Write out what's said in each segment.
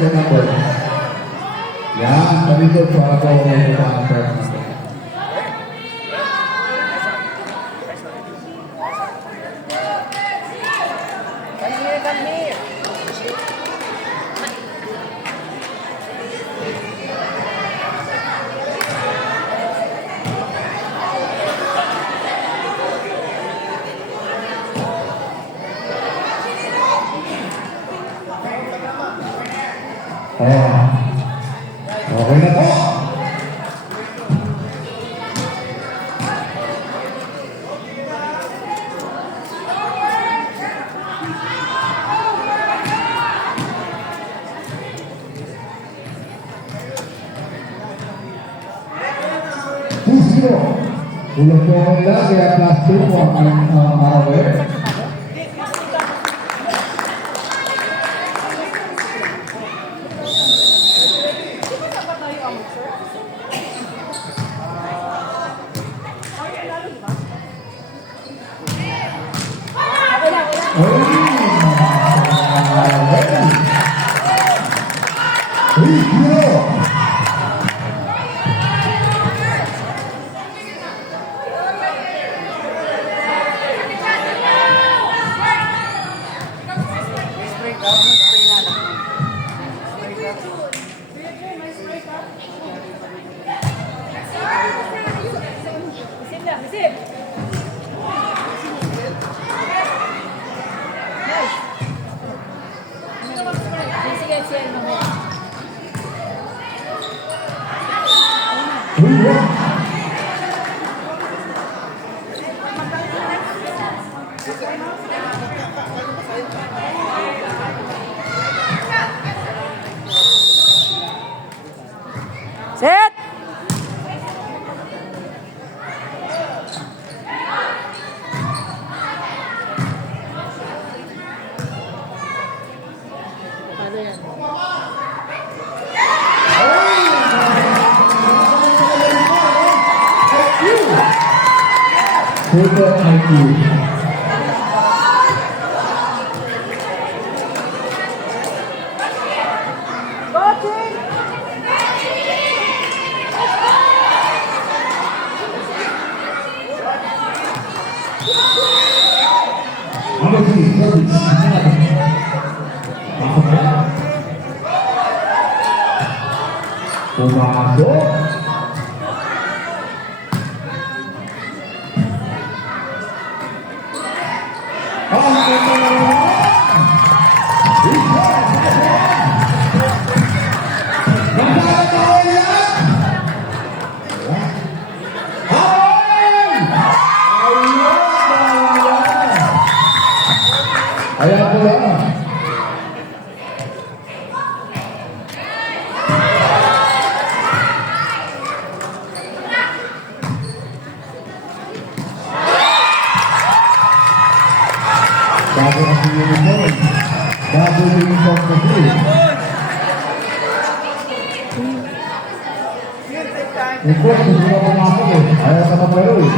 the number. Yan, paligot para po ako ng mga pera. Okay na po. Pusiro. Ulang po ang nila, kaya plastic po ang marawin. Set! Paano yan? Super IQ. Pumasok. Ayan po lang. Bago ang uniform. Bago ang uniform kasi. Ito, hindi na pumasok eh. Ayaw ka maglaro eh.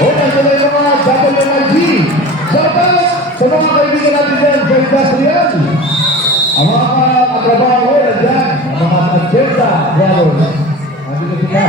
Nandiyan yung mga WMIG. Sa mga kaibigan natin dyan sa industrial. Ang mga katrabaho nandiyan. Ang mga agenda brothers. Nandito sila.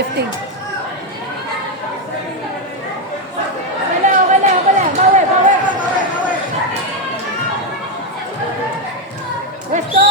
Lifting. Okay na. Bawi. Resto!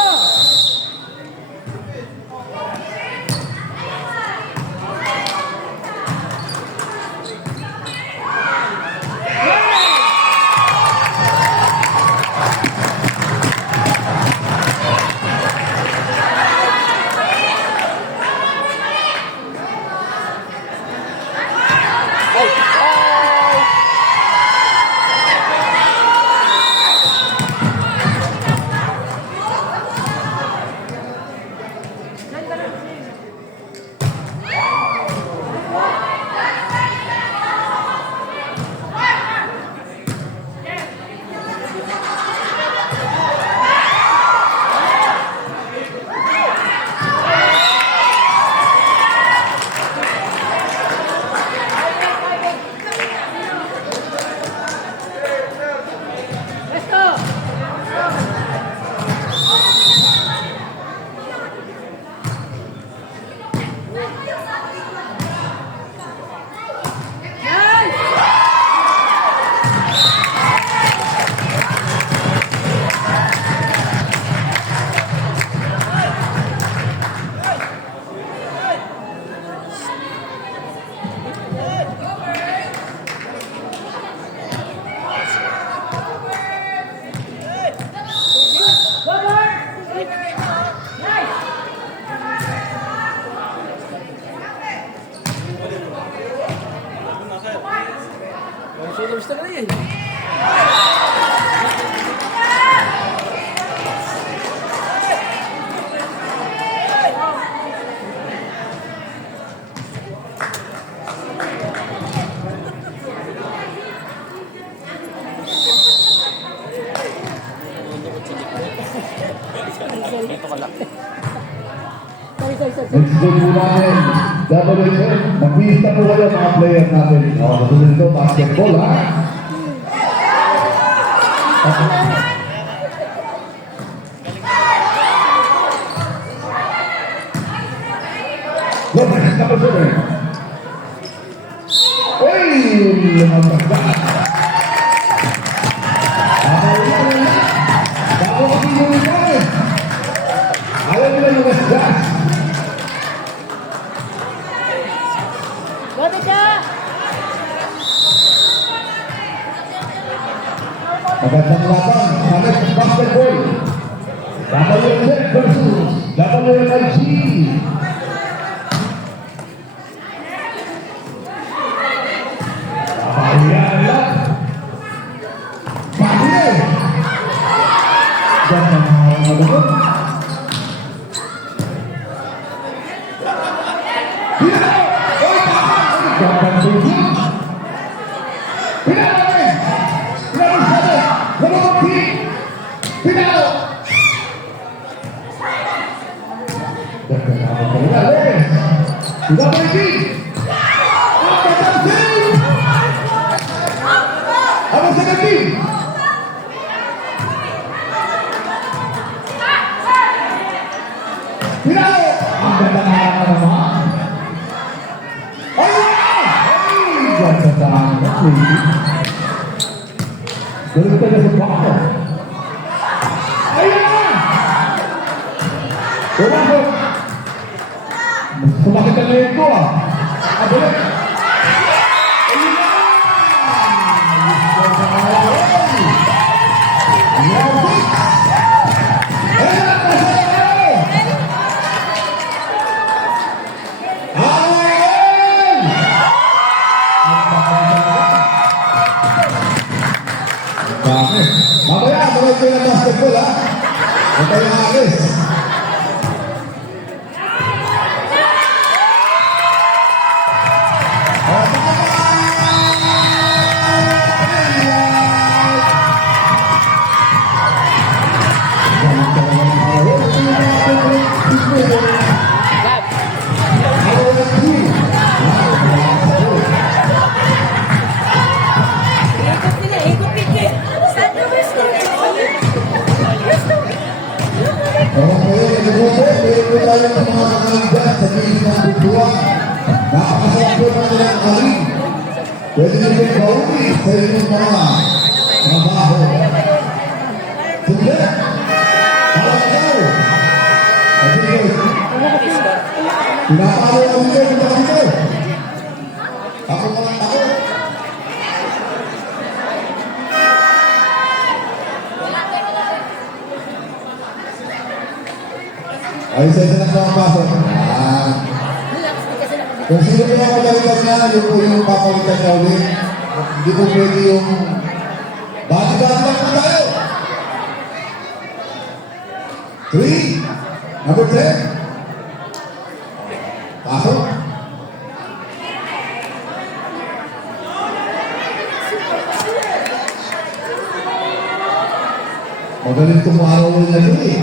Gusto ko na yan. Next game po natin, WHM. Mag-pista po kayo mga player natin. Kasunod ito, basketball ha. Lopez, tapos ulit. Uy! Lumabas ka. Bago mag-inulit tayo. Ayaw nila lumabas ka. Magandang laban sa next basketball. WHM versus WNIG. Ayan lang. Bakit? Diyan na mga malugot. Pinalo! Oy, tama! Gandang tubig. Pinalo rin! Pinalo sa Lumabas! Pinalo! Ganda na ako pala. Lopez! WNIG! Ano sa gabi? Pinalo! Ang ganda na ka naman. Ayun! Ay! Ganda sa akin. Galing ka na sa baka. Ayun na! Pumasok! Mas sumakit ang ngayon ko ah. Abalik! Ayun na! Mamaya, tuloy ko yung basketball ha. Huwag tayong aalis. Okay, nag-upo. Meron po tayo ng mga kandidat sa gilid ng buwan. Napakasarap po natin ang kaling. Pwede nyo may kauli sa inyong mga trabaho. Sige! Parang ikaw! At ikaw, pinapalo ang ikaw ng dito. Ako mga tao. Ay, isa-isa lang mga pasok. Kung sino po ang magalitan niya, yun po yung papalitan niya ulit. Hindi po pwede yung bati-bati lang po tayo. 3, number 10. Pasok. Magaling tumaraw na yun eh.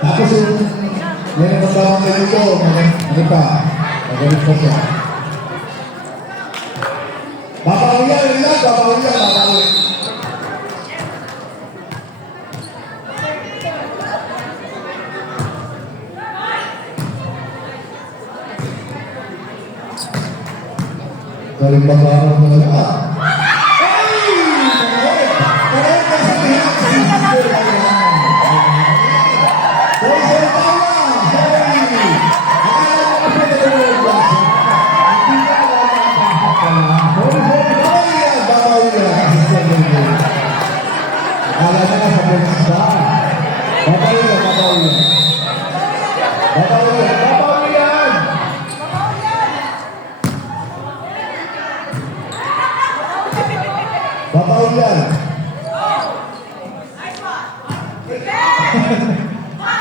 Tapos yung may nagpapawang kayo ito, ano pa? Magaling pa siya. Babawi yan, babawi yan, babawi. Galing babawi mo na.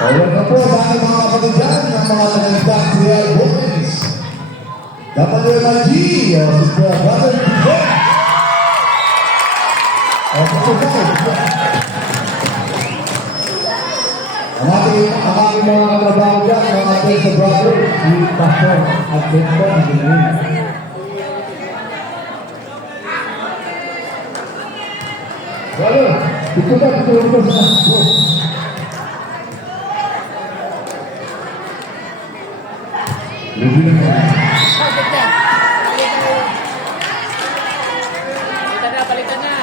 Ayan na po sa ating mga kapatid dyan ng mga nag-start Real Boys. WMG, Sister Brother Before. Ang ating mga katrabaho dyan, mga Sister Brother, si Pastor at Benton Benton. Wala, ito sa Pastor. Lebih lagi. Palitan na.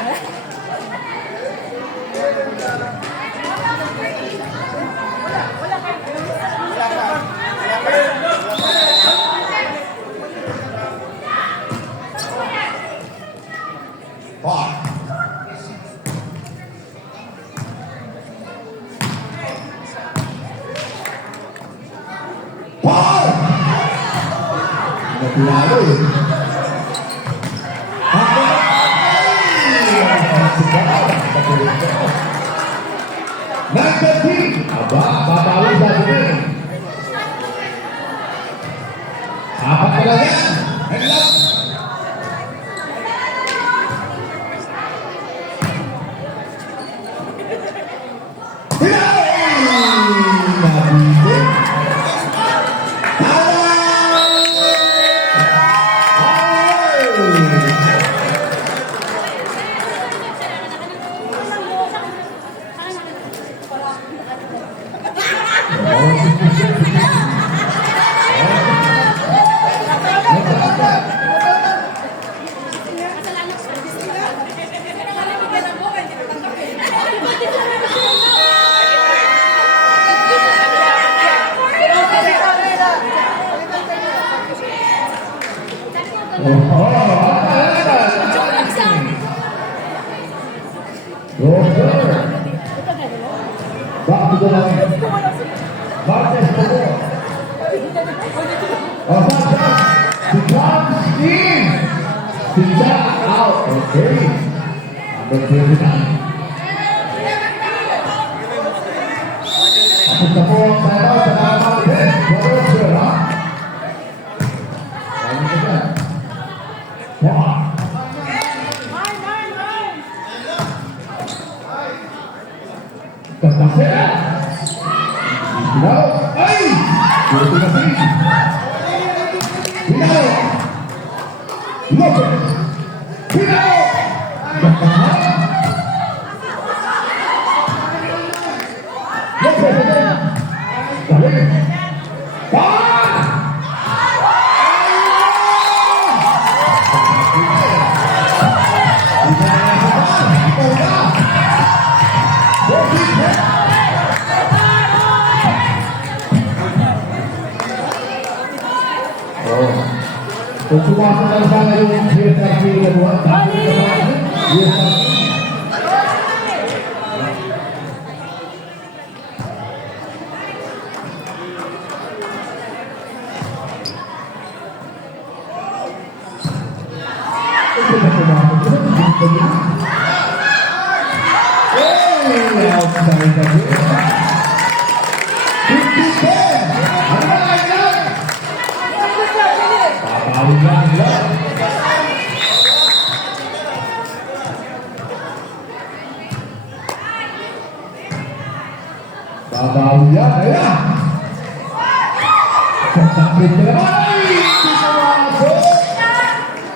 Lalo eh. Nagdating! Aba, babawi sa atin. Apat na lang yan. Headlock. Back to the line. Martes Pogo. He comes in. He got out. Okay. Number 29. Tapos na po ang tayo sa nakakalitin. Water, sir, ha? Ayun ka dyan. Wow. Tercera. Cuidado. ¡Ay! Cuidado así. Cuidado. López. Cuidado. López. Dale. ¡Va! Ikaw na! Bobby Chen! Oh. Kung pumasok na sana yung GSRC na buwan, GSRC. Hey, outside the game. 50-10. Ano ba yan? Papawin lang nila. Papawin yan. Ayan. Sakit na naman. Ay! Hindi ka makasok.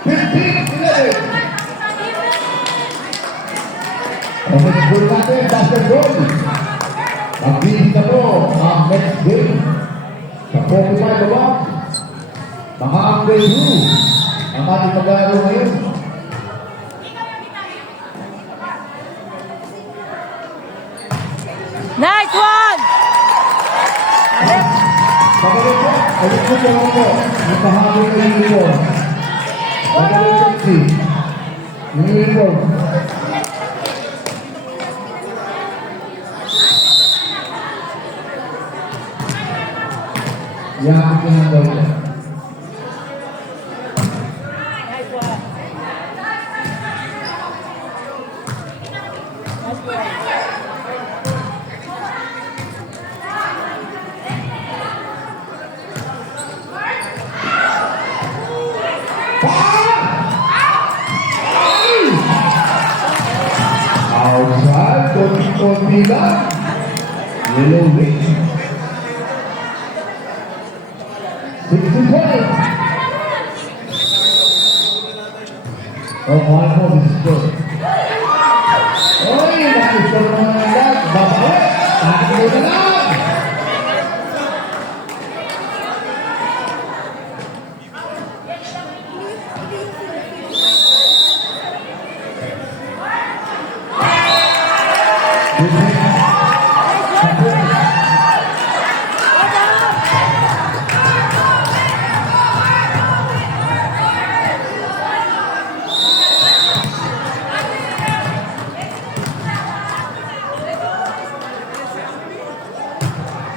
15-11. Okay, goal natin. Basketball. Mag-bilis na po ang next game. Sa 45 ba? Mga upgrade rule ang ating mag-aaral ngayon. Nice one! Pagkalit po, ulit po po. Nagpahabol na yung uniform. Pagkalit sexy. Yung uniform. Yan ang pinagawa niya. Outside, konti-konti lang. Yellow wing. 60 points. Oh, one more is good. Oy, nakikita mo na lang. Babae. Nakikita na lang.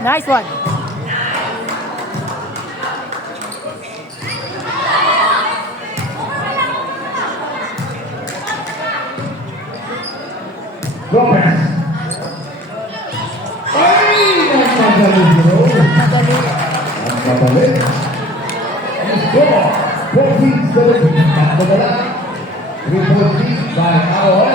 Nice one! Lopez. Ay, nagpagaling bro. Nagpagaling. Ang score, 14-17. Nagpagala. 3-14 by Aoy.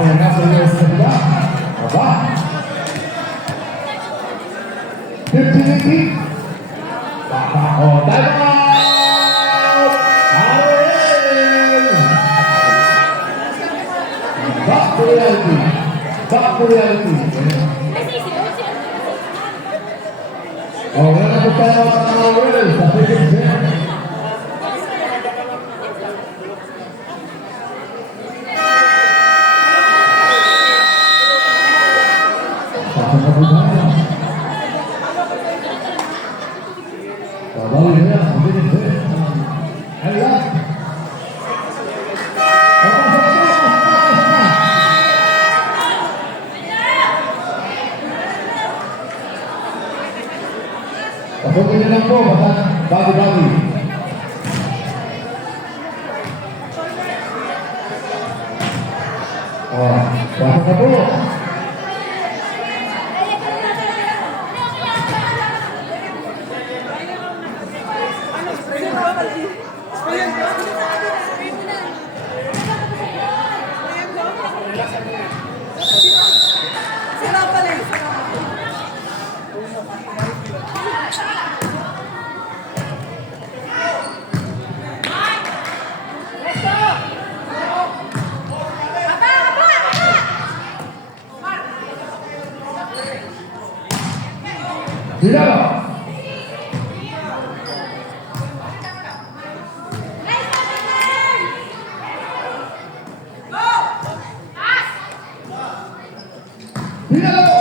Yang nasa iyo sa diba? Aba? 50-50. Baka o, time out! Arel! Back to reality. Back to reality. O, wala na po tayo ang Arel sa second set. Pasukin niyo lang po, baka bago-bago. Oh, pasok na po. Sira pala yun. Dinamo. Dinamo.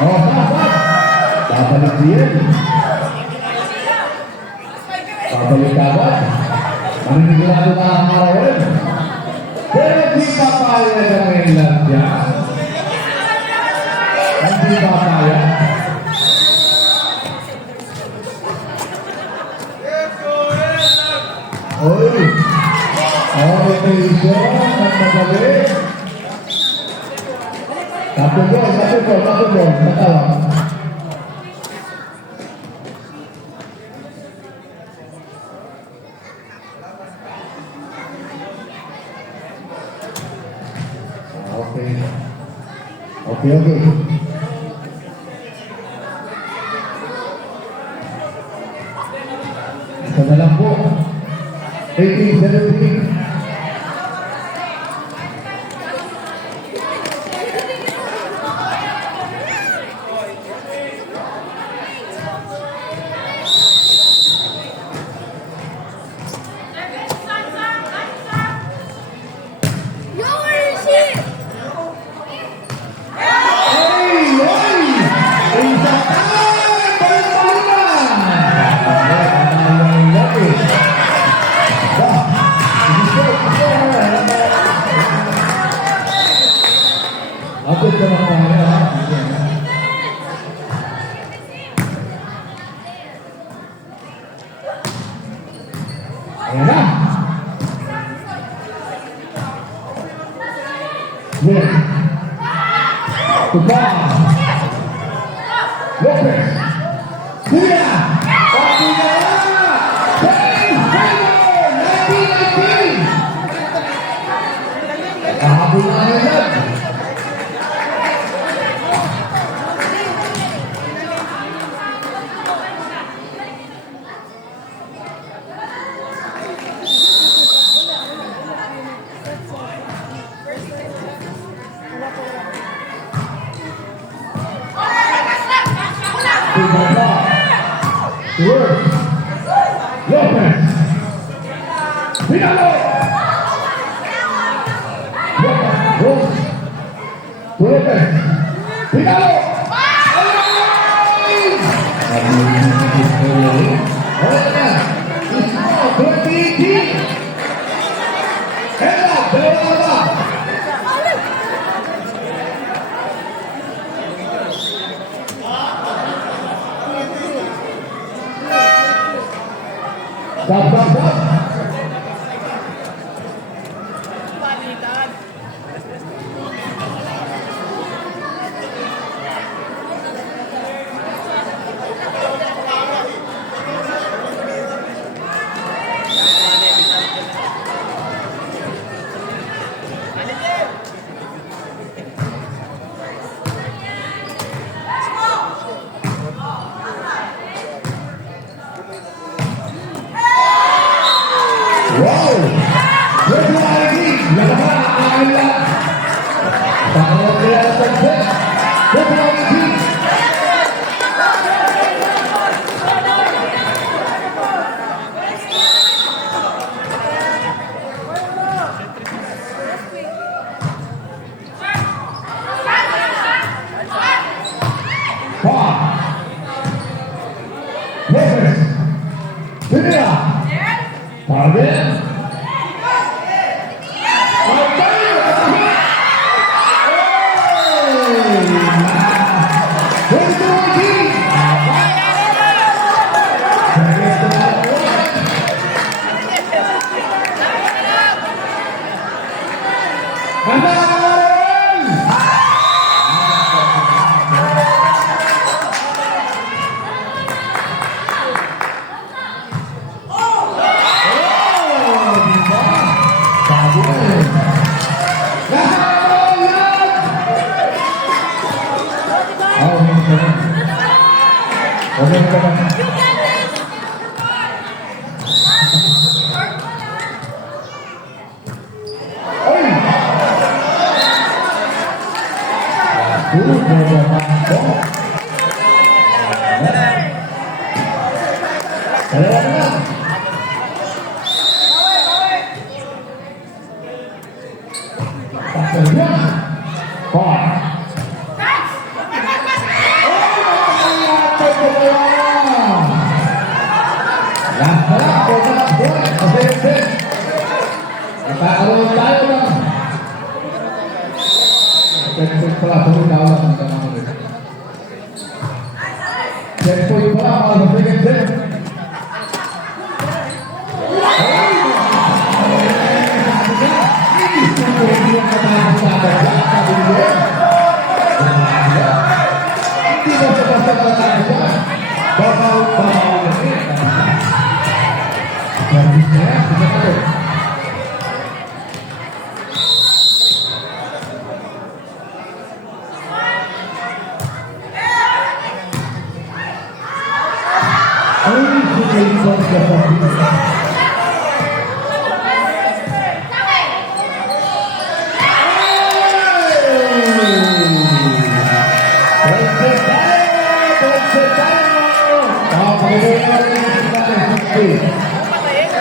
Oh, babalik diyan. Babalik agad. Maninigurado na ang araw yun. Pero di papayag ang Mainland dyan. Hindi papayag. Oy! Rotation at magaling. Tapos, matawag. Okay. Okay. Isa na lang po. 18-17. Update ko lang tayo, ha? Ayan na. Yes. Tuka. Lopez. Kuya. Pati na na. Hey! 19-19. Kahabol na ngayon. Lopez. Pinalo. Lopez. Pinalo. Stop. Roses. Pinila. Marvin. Altay. Nagkakaroon tayo ng checkpoint pala, tumitaw lang ang tanong ulit. Checkpoint pala, para sa second set. Hindi yung katapos sa agad, sabi niyo. Hindi ba sa basta katapos sa babaw kasi. Service na yan, isa kayo. Hey!